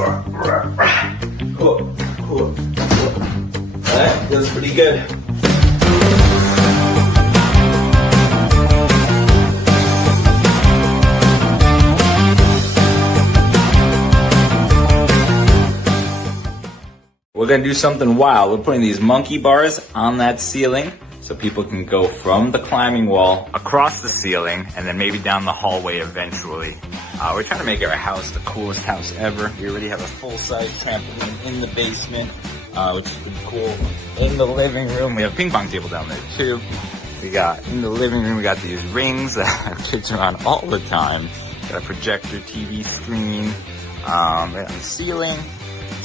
Cool, cool. Alright, feels pretty good. We're gonna do something wild. We're putting these monkey bars on that ceiling so people can go from the climbing wall across the ceiling and then maybe down the hallway eventually. We're trying to make our house the coolest house ever. We already have a full-size trampoline in the basement, which is pretty cool. In the living room, we have a ping pong table down there too. We got, in the living room, we got these rings that our kids are on all the time. Got a projector TV screen, right on the ceiling.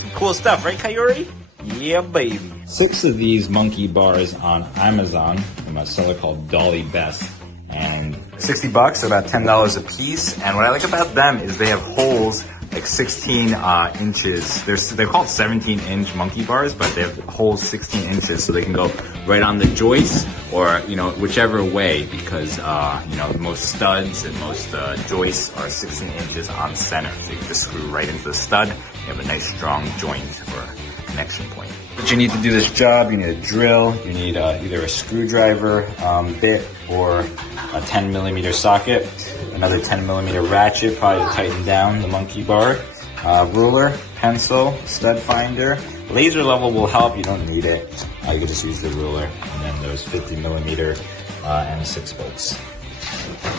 Some cool stuff, right, Coyote? Yeah, baby. 6 of these monkey bars on Amazon from a seller called Dolibest. And $60, so about $10 a piece. And what I like about them is they have holes like 16 inches. They're called 17-inch monkey bars, but they have holes 16 inches, so they can go right on the joist or, you know, whichever way, because, you know, most studs and most joists are 16 inches on center. So you can just screw right into the stud. You have a nice strong joint or connection point. But you need to do this job, you need a drill, you need either a screwdriver bit or a 10mm socket, another 10mm ratchet probably to tighten down the monkey bar, ruler, pencil, stud finder. Laser level will help, you don't need it. You can just use the ruler, and then those 50mm and 6 bolts.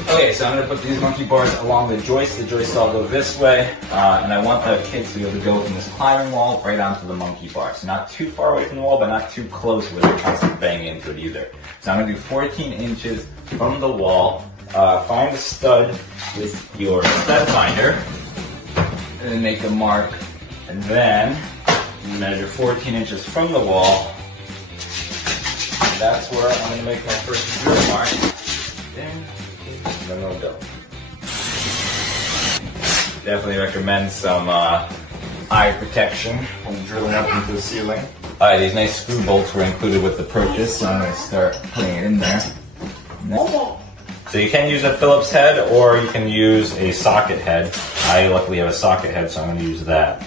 Okay, so I'm going to put these monkey bars along the joists. The joists all go this way, and I want the kids to be able to go from this climbing wall right onto the monkey bar. So not too far away from the wall, but not too close where they're constantly banging into it either. So I'm going to do 14 inches from the wall. Find a stud with your stud finder, and then make a mark, and then measure 14 inches from the wall. That's where I'm going to make my first drill mark. And then we'll go. Definitely recommend some eye protection when drilling up into the ceiling. Alright, these nice screw bolts were included with the purchase, so I'm going to start putting it in there. So you can use a Phillips head or you can use a socket head. I luckily have a socket head, so I'm going to use that.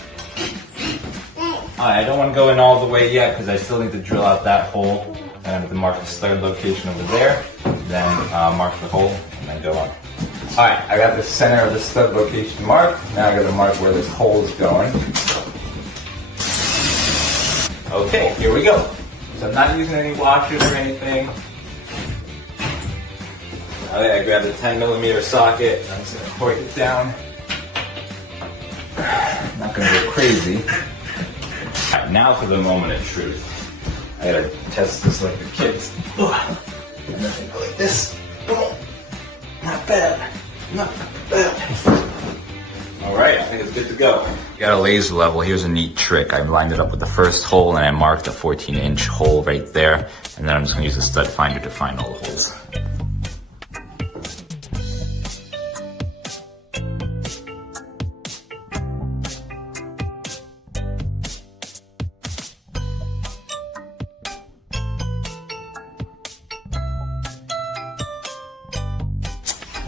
I don't want to go in all the way yet because I still need to drill out that hole. And I'm going to mark the stud location over there, then mark the hole, and then go on. Alright, I got the center of the stud location marked. Now I got to mark where this hole is going. Okay, here we go. So I'm not using any washers or anything. Okay, I grabbed a 10mm socket, and I'm just going to torque it down. I'm not going to go crazy. Alright, now for the moment of truth. I gotta test this like the kids. And then go like this. Oh, not bad. Not bad. Alright, I think it's good to go. Got a laser level. Here's a neat trick. I lined it up with the first hole and I marked a 14-inch hole right there. And then I'm just gonna use the stud finder to find all the holes.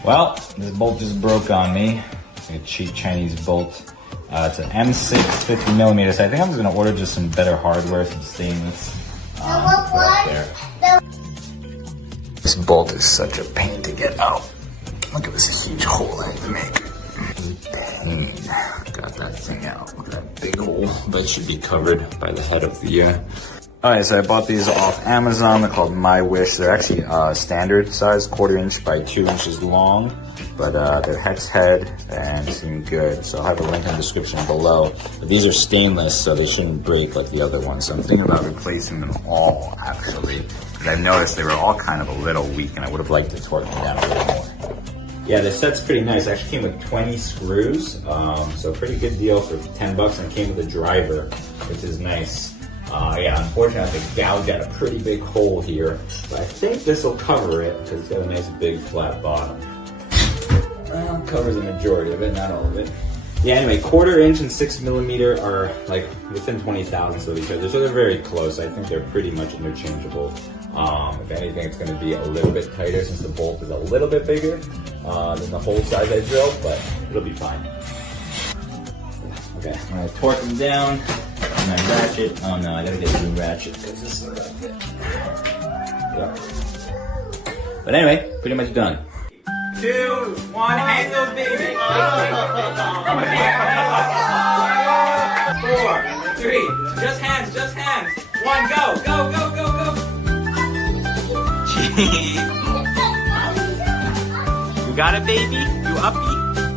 Well, this bolt just broke on me. It's a cheap Chinese bolt. It's an M6 50mm. So I think I'm just gonna order just some better hardware, some stainless. This bolt is such a pain to get out. Look at this huge hole I have to make. Pain. Got that thing out. Look at that big hole. That should be covered by the head of the Alright, so I bought these off Amazon. They're called My Wish. They're actually standard size, 1/4 inch by 2 inches long, but they're hex head and seem good. So I'll have a link in the description below. But these are stainless, so they shouldn't break like the other ones. So I'm thinking about replacing them all, actually, because I've noticed they were all kind of a little weak, and I would have liked to torque them down a little more. Yeah, the set's pretty nice. It actually came with 20 screws, so pretty good deal for $10, and it came with a driver, which is nice. Yeah, unfortunately, I gouged out a pretty big hole here, but I think this will cover it because it's got a nice big flat bottom. Well, it covers the majority of it, not all of it. Yeah, anyway, 1/4 inch and 6mm are like within 20 thousandths of each other, so they're very close. I think they're pretty much interchangeable. If anything, it's going to be a little bit tighter since the bolt is a little bit bigger than the hole size I drilled, but it'll be fine. Okay, I'm gonna torque them down, and then ratchet. Oh no, I gotta get a new ratchet because this is not gonna fit. Yep. But anyway, pretty much done. 2, 1, hang those babies. 4, 3, just hands, just hands. 1, go, go, go, go, go. Jeez. You got it, baby? You uppy?